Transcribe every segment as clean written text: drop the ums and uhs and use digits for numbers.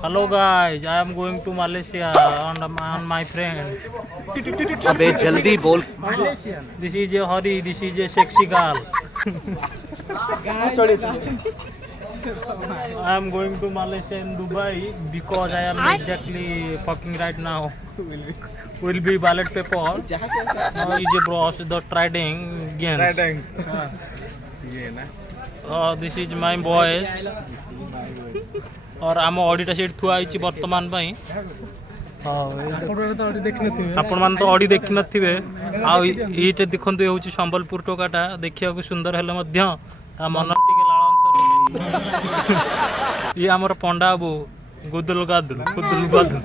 Hello guys, I am going to Malaysia on my friend. अबे जल्दी बोल। This is a Hari, this is a sexy girl. I am going to Malaysia and Dubai because I am exactly fucking right now. Will be ballot paper. Now is a bros the trading again. This is my boys. और आम अड़ीटा seat थुआ बर्तमान आपण मान तो अड़ी देखि नथिबे आईटे देखु ये हूँ संबलपुर टोकाटा देखा सुंदर हेले मन टिके लाल ये आमर पंडा बाबू गुदुल गादुल गुदुल गादुल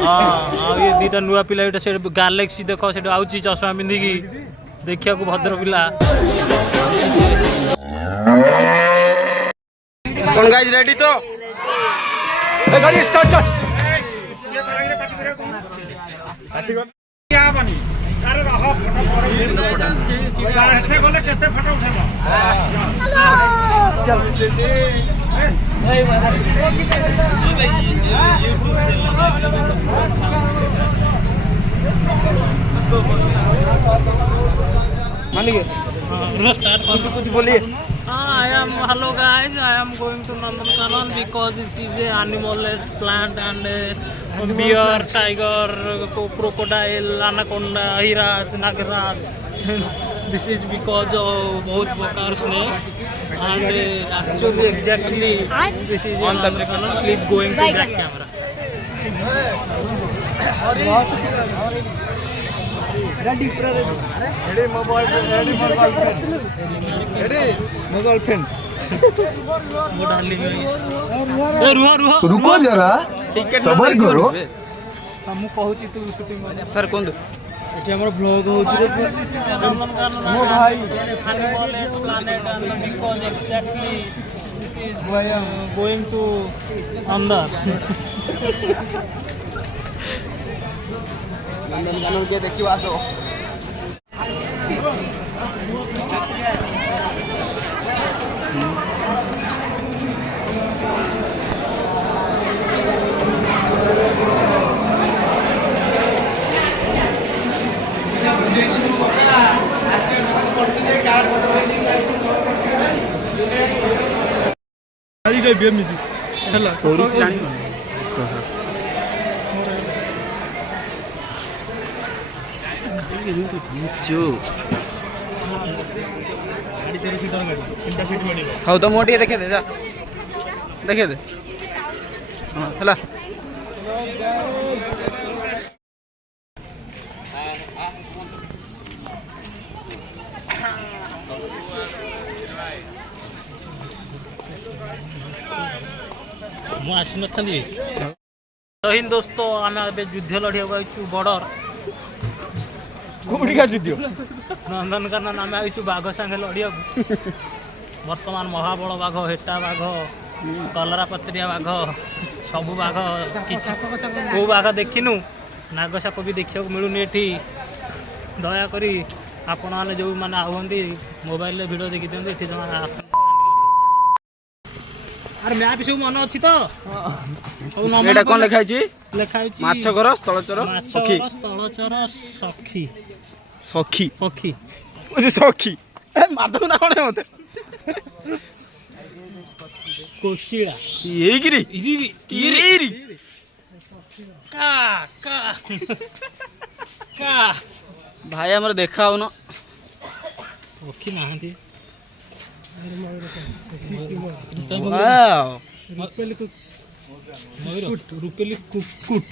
हाँ ये दीटा नुआ पिला से गैलेक्सी देख से आउची चश्मा पिंधिकी देखा भद्र पिला कौन गाइस रेडी तो गाड़ी स्टार्ट कर क्या बनी अरे रहो फोटो एथे बोले केते फोटो उठेबो चल मान गए स्टार्ट कुछ बोलिए I am hello guys. I am going to Nandankanan because this is a animal plant and bear, tiger, crocodile, anaconda, hiraj, nagaraj. This is because of both bakar snakes and actually exactly this is on Nandankanan. Please going to back camera. Ready ready mobile ready mobile friend ready mobile friend रुको जरा सबर करो हम कहूची तू shooting sir कोन एठी हमर blog होची रे मो भाई planet and because exactly going to अंदर नंदनकानन के देखियो आसो गाड़ी दे बियर मिजी हला सोरी जानी हाँ तो मोटी देखे दे जा देखे दे हाँ हला आसी न हिंद दोस्तों आम युद्ध लड़िया बॉर्डर नंदनकानन आम आई बाघ सांगे लड़िया बर्तमान महाबल बाघ हेटा बाघ कलरा पत्रिया बाघ सब बाघ कौ बाघ देखिनु नागसाप भी देखा मिलूनी ये दयाकोरी आपण मैंने जो मैंने आहती मोबाइल भिडियो देखी दिखाते ये जमा अरे मैप सब मन अच्छी तो एटा कोन लिखाई लिखाई माछकर स्थलचर सखी स्थलचर सखी सखी सखी मुझे सखी ए माधव ना कोन मते कोचिड़ा ये गिरी इरी का का का भाई हमर देखा हो न सखी नाहंती वाओ रुपेली कुकुट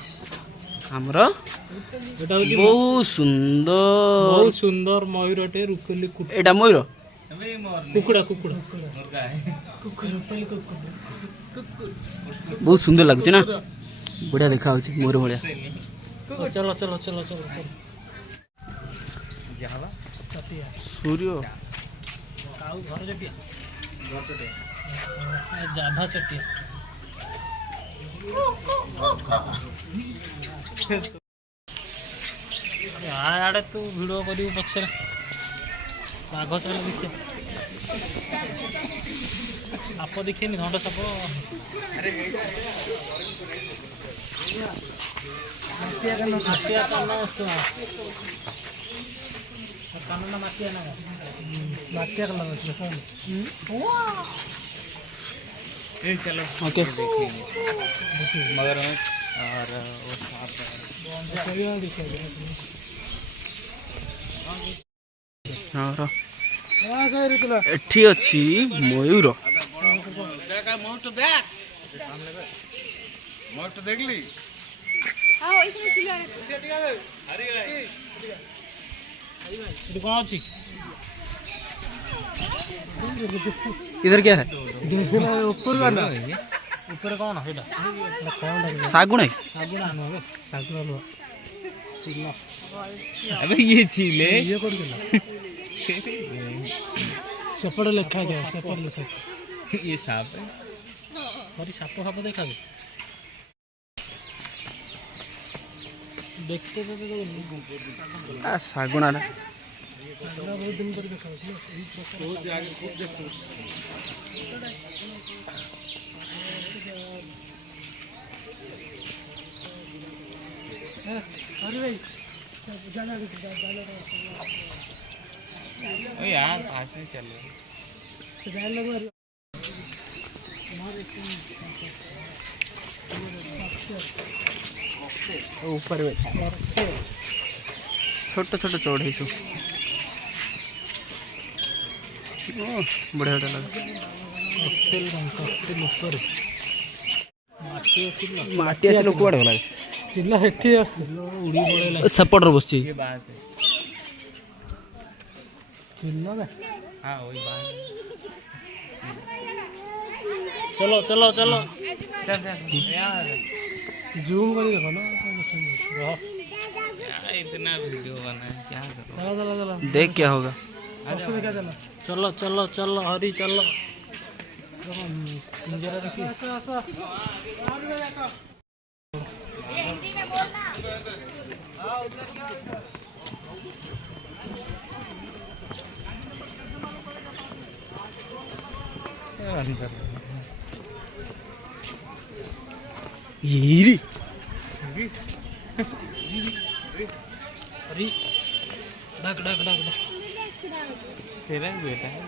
हमरा बहुत सुंदर मयूरटे रुपेली कुकुट एटा मयूर कुकुड़ा कुकुड़ा बहुत सुंदर लगछ ना बढ़िया देखा होछि मोर बढ़िया चलो चलो चलो चलो सूर्य घर चटिया जाभा चटिया आड़े तू भिडियो कर पछे बाघ चल देखिए ସାପ ଦେଖିନି ଧଣ୍ଡ ସାପ ମାଟିଆ କାନ ମାଟିଆ ନା ମାଟିଆ କାନ चलो ओके मगरमच्छ और वो सांप एठी अछि मयूर देखली कौन अच्छी इधर क्या है ऊपर का ना ऊपर कौन है सागुन है अबे ये चीले ये कौन करना सेपड़ लिखा जाए सेपड़ लिखा ये सांप है और सांप सांप देखा दे देखते तो सागुन आना बहुत दिन पर देखा बहुत जाके खूब देखो अरे भाई जाना ओ यार पास में चलो जान लगो ऊपर छोट छोट चढ़े सु बढ़िया लगा माटी अच्छे लोग कुआड़े गला चिल्ला हेठी उड़ी पड़ेला सपोर्टर बसची ये बात है चिल्ला का हां वही बात चलो चलो चलो चल यार जूम कर देखो ना इतना वीडियो बना है क्या करो चलो चलो चलो देख क्या होगा चलो चलो चलो हरी चलो पिंजरा देखिए येरी हरी डक डक डक डक तेरा भी बेटा है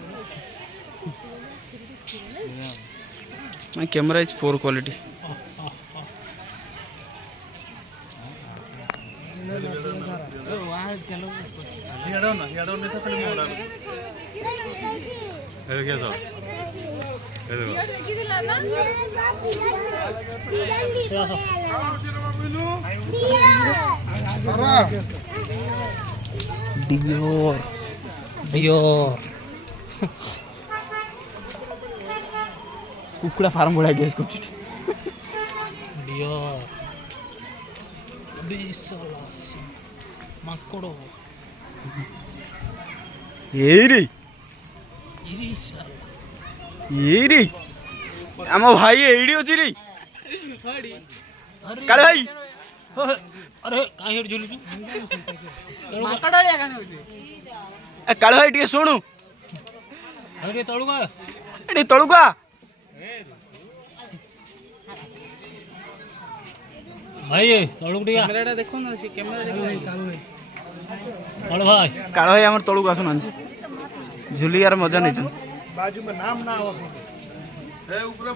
My camera is poor quality. चलो Dior. Dior. कुकुड़ा फार्म बड़ा गया इसको Dior. Bisola. Makoro. येरी Irisa. येरी आम भाई एडी अछि रे काले भाई अरे काहे झुली तू माकड़ालिया काने होती ए काले भाई टिके सुनु अरे तळू का एडी तळुका भाई तळू टिया कैमराटा देखो ना से कैमरा देखो तळू भाई काले भाई हमर तळुका सुनन झुली यार मजा नहीं चल बाजू में नाम ना हो ए ऊपर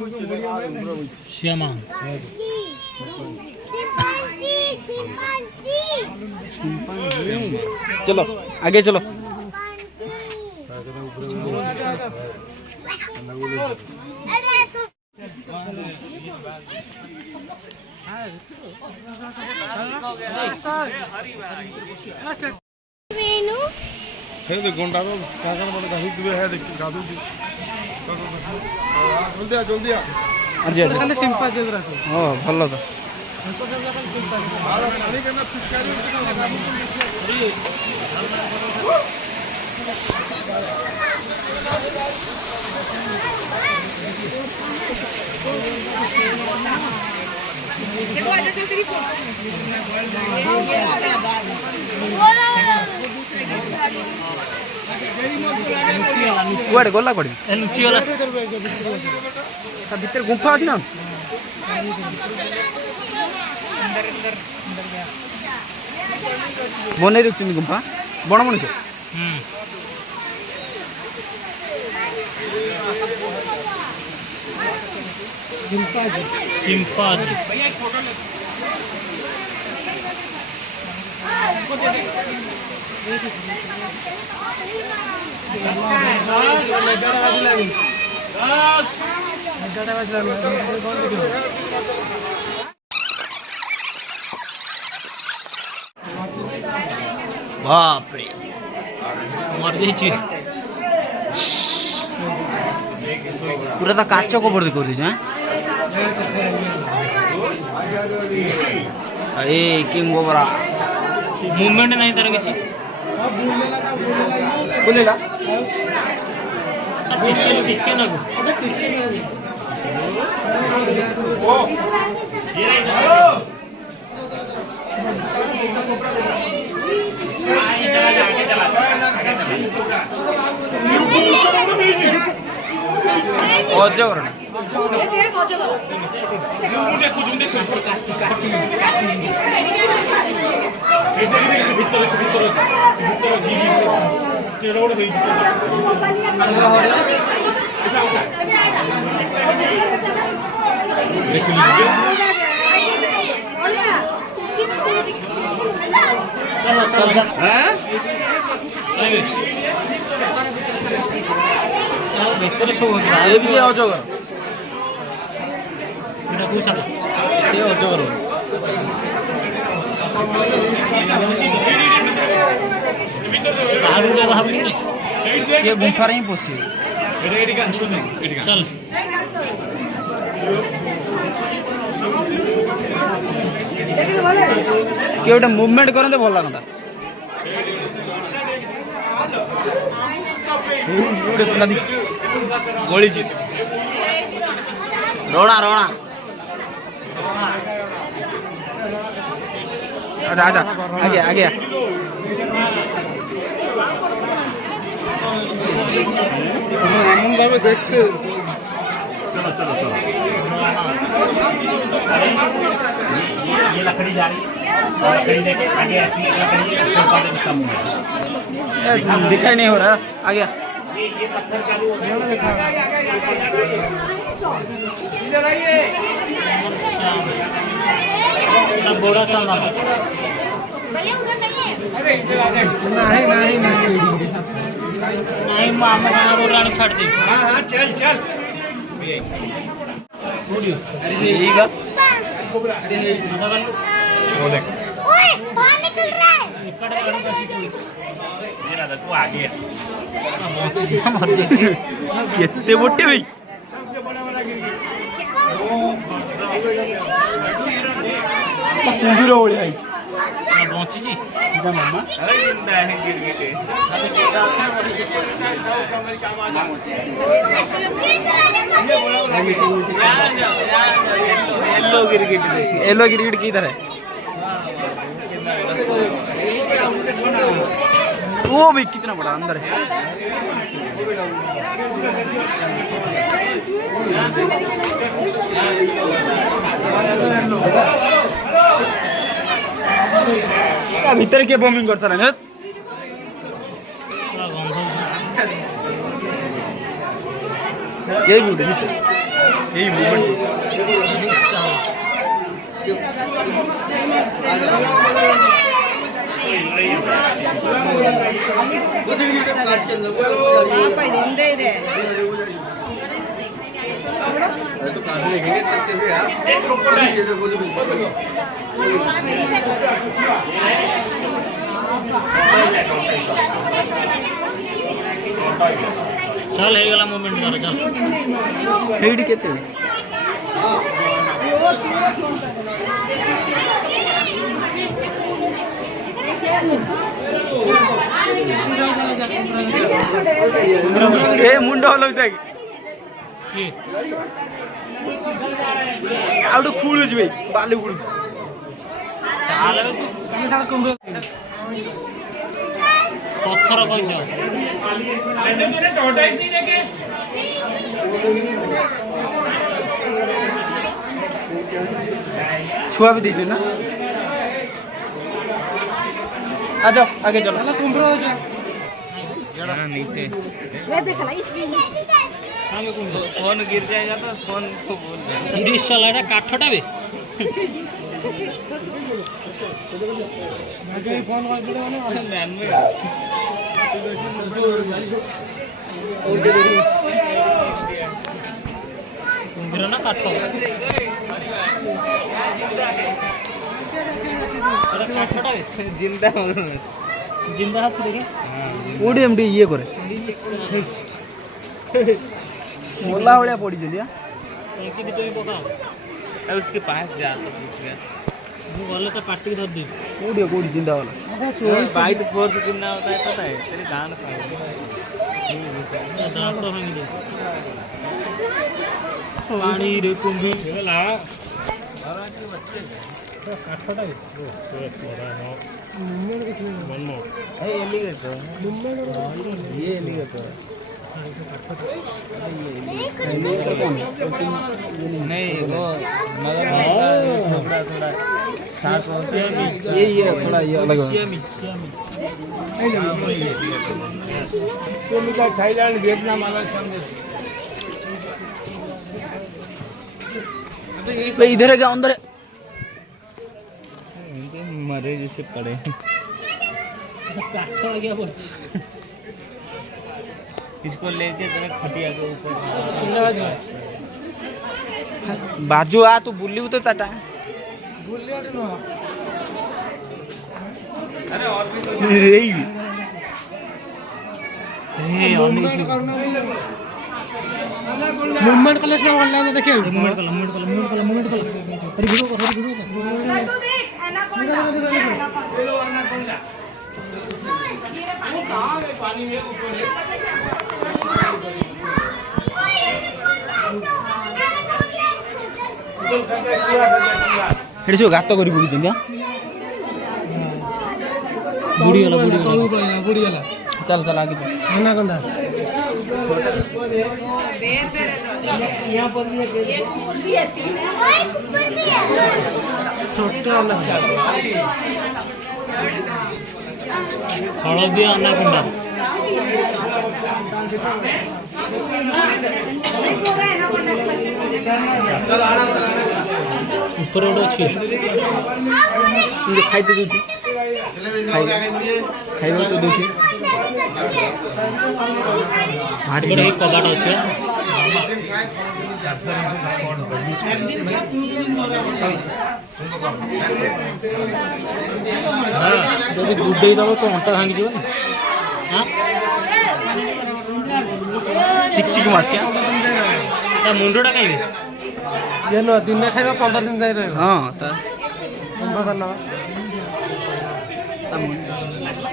श्यामा चलो आगे चलो हे गोंडा को कागन बड़ गाही दिबे है देख गादू दी जल्दी आ जल्दी आ आज खाली सिंपल दे रहा ओ भलो तो पानी करना पिचकारी କୁଆଡ଼େ ଗଲା କୁଆଡ଼େ ଲୁଚି ଗଲା ତା ଭିତରେ ଗୁମ୍ଫା ଅଛି ନା ମନେ ରଖିଛନ୍ତି ଗୁମ୍ଫା ବଣ ମଣିଷ चिंपांजी बाप रे मर जाइए पूरा तो काच कवर कर किंग गोबरा मूवमेंट नहीं तार किसी ବୁଲେଇଲା ଟିକେ ନା ଅଜଗର ଭିତରେ ସବୁ ଏ ବି ସେ ଅଜଗର ଏଟା କୋଉ ସାପ ସେ ଅଜଗର ବାହାରୁ ବାହାରୁ କିଏ ଗୁମ୍ଫାରେ ହିଁ ପଶିବେ ଚାଲ କିଏ ଗୋଟେ ମୁଭମେଣ୍ଟ କରନ୍ତେ ଭଲ ଲାଗନ୍ତା ଗଳିଛି रोना रोना आजा आजा आगे आगे ভাবে দেখছে ये लकड़ी जा रही है लकड़ी लेके आगे ऐसी लकड़ी दिखाई नहीं हो रहा आ गया ये पत्थर चालू हो गया इधर आइए बोरा चलना अरे इधर आ नहीं मामा बोरा छाड़ दे हां हां चल चल ಈಗ ओए बाहर निकल रहा है मेरा देखो आगे କେତେ ମୋଟେ ଭାଇ କୁମ୍ଭୀର ଭଳିଆ ହେଇଛି पहुंची ମାମା येलो गिरगिट की तरह वो भी कितना बड़ा अंदर है भीतर के बॉम्बिंग कर सारा यही मूड है यही मूवमेंट ಇದೆ चल हे गला मोमेंट मारो चल हेडी केते ए मुंडा लगता की आउट खुलु जबे बाले खुलु चाल पत्थर कइंच छुआ भी दीजिए ना। आ जाओ आगे चलो। नीचे ये देख ला इसमें फोन गिर जाएगा तो फोन को बोल रहा है। 30 साल काठटा बे मैन में कुंभीर ना काठ काठटा बे जिंदा हो जिंदा हाथ देखी ओडी एमडी ये करे मोला वाला पड़ी जलिया एक दी टोई पका अब उसके पास जा तो पूछ गया वो वाले तो पार्टी धर दी ओडी कोडी जिंदा वाला बाइट फोर्स कितना होता है पता है तेरे दांत दांत तो भांग दे पानी रे कुंभी ला काठटा बे ये एलिगेटर नहीं वो मगर थोड़ा थोड़ा साथ ये थोड़ा ये अलग है। थाईलैंड वियतनाम वाला समझे भाई इधर है क्या अंदर है? मरे जैसे पड़े काठटा गया बोल इसको लेके तेरे खटिया के ऊपर बाजू आ तू बुल्ली तो टाटा अरे और भी तो मूवमेंट कलर से ऑनलाइन देखिए मूवमेंट कलर अरे वीडियो कर हेडी सो गात करी पकिछिन बुढ़ी वाला चल चल आगे ना कंदा यहाँ पर भी है छोटा वाला हलदिया अनाकोंडा ऊपर गोटे अच्छी खाइते दूठी खाइबा तो दूठी भारी बड़े कबाट अच्छे যদি দুধ দিয়ে দেবো তো অন্টা ভাঙি যাবে না হ্যাঁ चिक मारছে তা মুন্ডটা খাইবে ಏನು ದಿನ খাইবা 15 দিন যাই রইব हां ता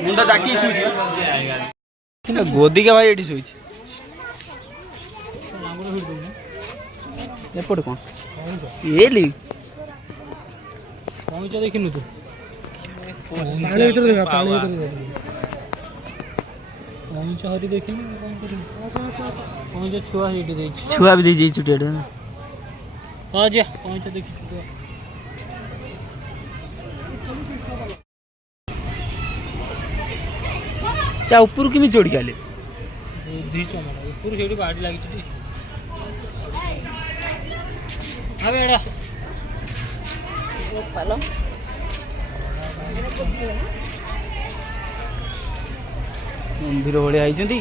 मुंडा जाकी सुई किन गोदी के भाई एडी सुई एपड़ कोन ये ली पहुंच देखिनु तू ପାଣି ଭିତରେ ଦେଖା ପାଣି ଭିତରେ ଦେଖା पहुंच हरी देखिनु कौन करिनु पहुंच छुआ हेडी देछि छुआ भी दे जी चुटेडे हां जा पहुंच देखि छुआ ता ऊपर किमि जोड़ी गाले दी चमड़ा ऊपर सेठी बाड़ी लागि छि अबे एडा पालो मंदिर भले आइजंती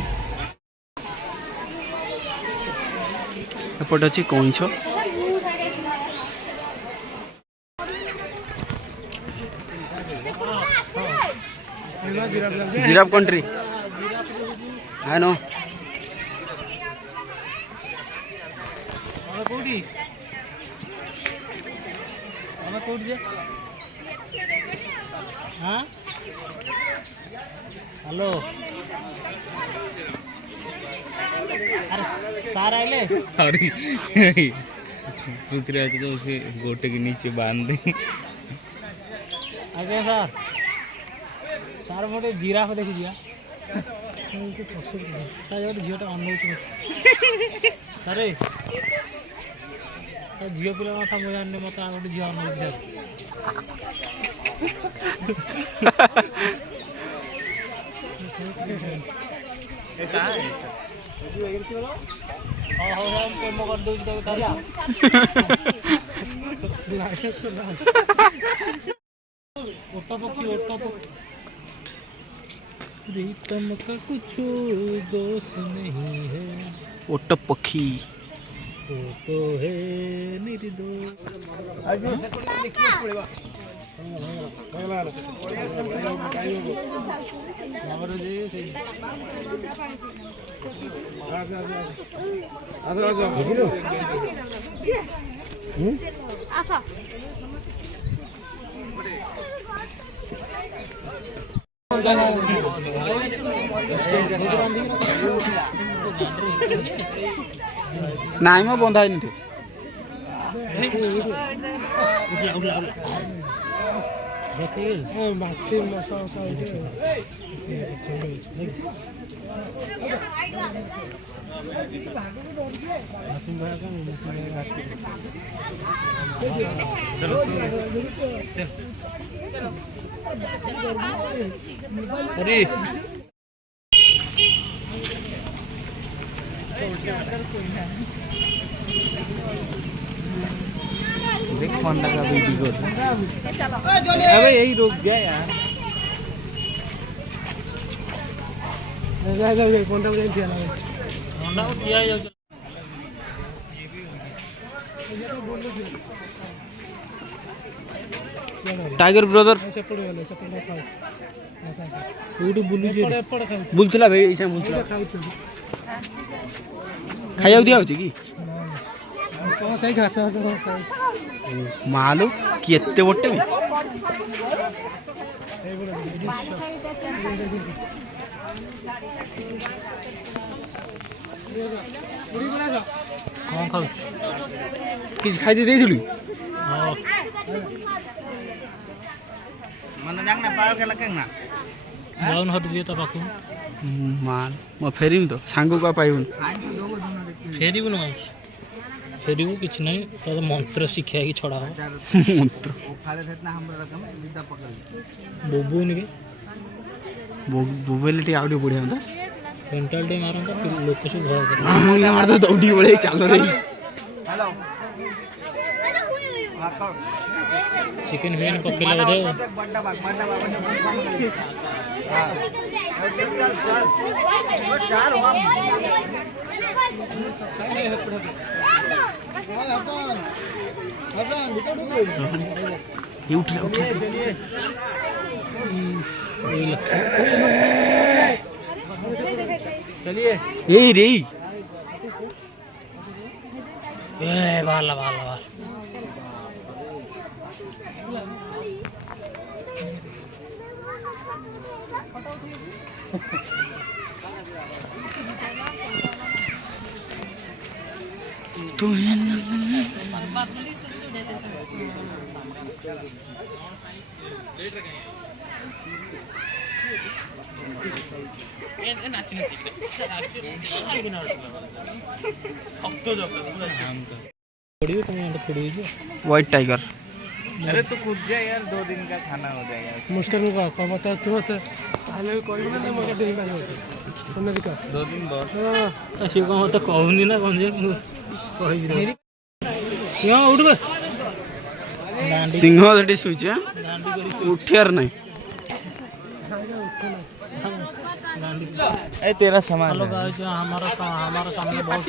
एपट अछि कोइछ जिराफ कंट्री है नो ଆମେ କୋଉଠି ଯେ हां हेलो अरे सार आइले अरे पृथ्वीराज तो उसके गोटे के नीचे बांध दे आगे सर मोटे जिराफ देखी जिया ଝିଅଟା ଅନଉଛି ଆରେ ଝିଅ ପିଲା କଥା ମୁଁ ଜାଣିନି ମତେ ଆଉ ଗୋଟେ ଝିଅ ଅନଉଛି ପ୍ରେମ କରିଦଉଛି ओटा पक्षी प्रीतम का कुछ दोष नहीं है ओट पक्षी तो है निर्दोष ନାଇଁ ମ ବନ୍ଧା ହେଇନି ମାଛି ମଶା अरे देख फोन लगा वीडियो अबे यही रुक गया यार कोणता होंडा को दिया जाओ टाइगर ब्रदर बुलुला भाई ऐसा बुलुला खाया दिया होची की मालू केते बट्टे भी कौन खाऊ किछ खाई दे देइलु मन जांगना पाल के लकेंगना जाउन हट दिए त पाखु माल म फेरिम तो सांगु का पाइबन फेरिबु न फेरिबु किछ नहीं तो मंत्र शिक्षा की छोड़ा हो मंत्र खाले इतना हमरा रकम विदा पकड़ बोबू ने बोबेलिटी आउडी बढ़िया होता पेंटल डे मारन का लोग से भय कर ये मार तो दौड़ी बड़े चालो रही हेलो चिकन वेन पकेला दे बड्डा बाग हां चार हो ये उठ चलिए ए रे ए वाला तो व्हाइट टाइगर अरे तू कूद जा यार 2 दिन का खाना हो जाएगा मुश्किल में का बता तू होता पहले कोई ना मगर दिन का तुमने दिखा 2 दिन बहुत ऐसे कौन तो कहूनी ना कौन जे कहि क्यों उठ बे सिंह दटी सुइछ उठियार नहीं ए तेरा सामान हेलो गाइस हमारा सामने बहुत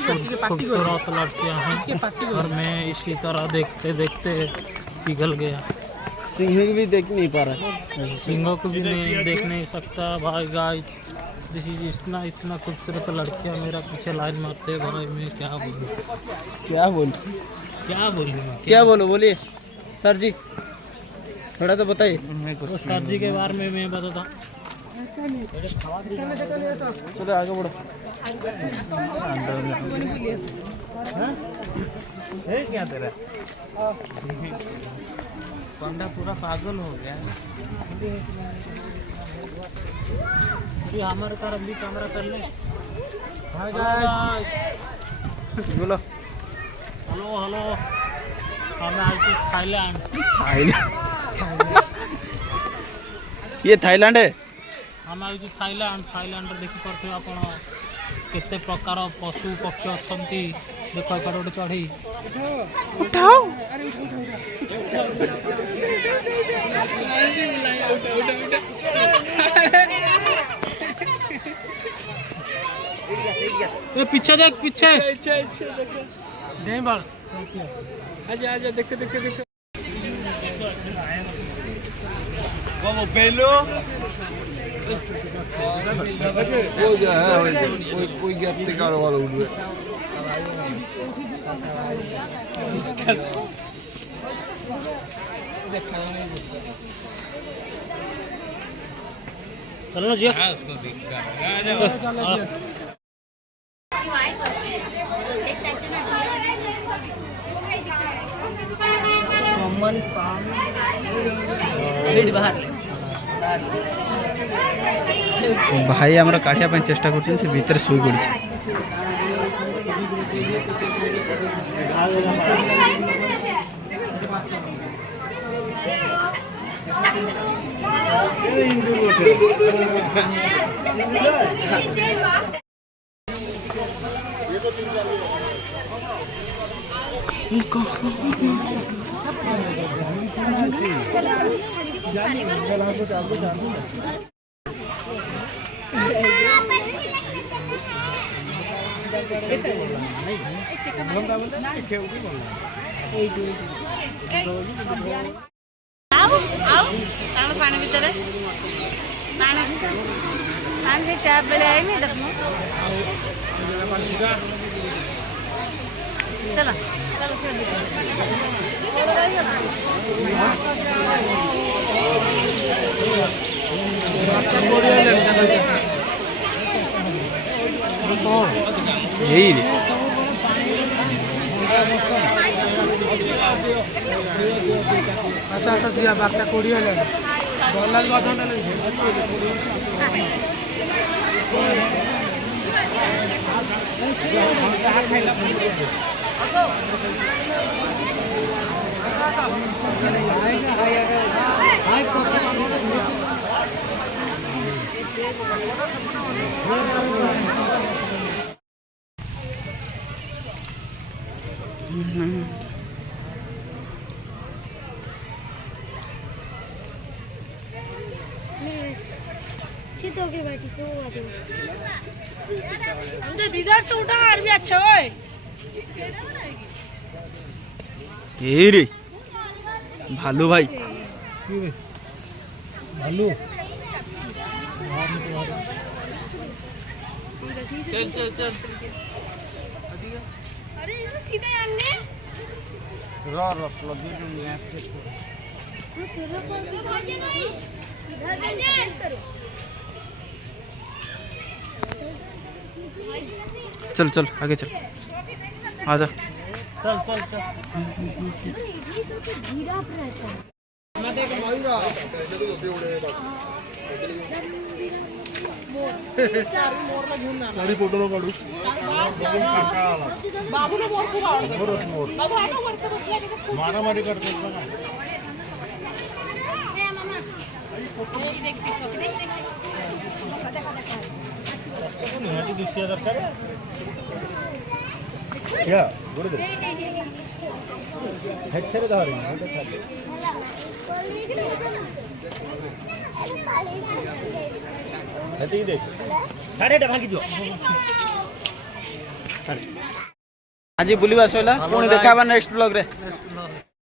खूबसूरत लड़कियां हैं और मैं इसी तरह देखते देखते पिघल गया सिंह भी देख नहीं पा रहा सिंहों को भी नहीं देख नहीं सकता भाई गाइस दिस इज इतना खूबसूरत लड़कियां मेरा पीछे लाइन मारते हैं भाई मैं क्या बोलूं क्या बोलो बोलिए सर जी थोड़ा तो बताइए वो सर जी के बारे में मैं बताता चलो आगे बढ़ो है क्या तेरा पांडा पूरा पागल हो गया। अभी हमारे तरफ भी कैमरा कर ले। हाय गाइस, बोलो। हेलो हेलो, हमें आए थे थाईलैंड। ये थाईलैंड है। हम आए थे थाईलैंड। थाईलैंड देखी पारे आपण केते प्रकार पशु पक्षी अछंती। देख एपटे गोटे चढ़ी उठाओ। ए पीछे देख, पीछे नहीं बाल आजा आजा, देखो देखो देखो। Como pelo. वो जो है वैसे कोई गैप निकालने वाला उड़ रहा है। चलो जी। उसको देख कर कॉमन फार्म बाहर भाई हमरा काढ़िया ପାଇଁ ଚେଷ୍ଟା କରୁଛନ୍ତି, ସେ ଭିତରେ ଶୋଇ ପଡ଼ିଛି। पानी भीतर पानी ट्याप बेले आई नहीं देखो। चलो यही रे अच्छा अच्छा दिया बागटा कोड़ी है डॉलर गधन नहीं सीधे होके बैठी तो वो आती हम तो दीदार से उठा और भी अच्छा होए। यही रे भालू भाई। भालू चल चल चल अरे इसे सीधे हमने लगी तेरे पर नहीं इधर करो। चल चल आगे चल, आजा। चल चल चल। सारी फोटो नो काढू बाबूला मोर खूप आवडतो. बाबू आहे का वरती बसला की खूप मारामारी करते बघा. निहाती दिसते दरकार क्या बोल दे हेड से धार हेडी देख साडे टा भागी जो आज बुलिवा सइला पुणी देखा नेक्स्ट ब्लॉग रे।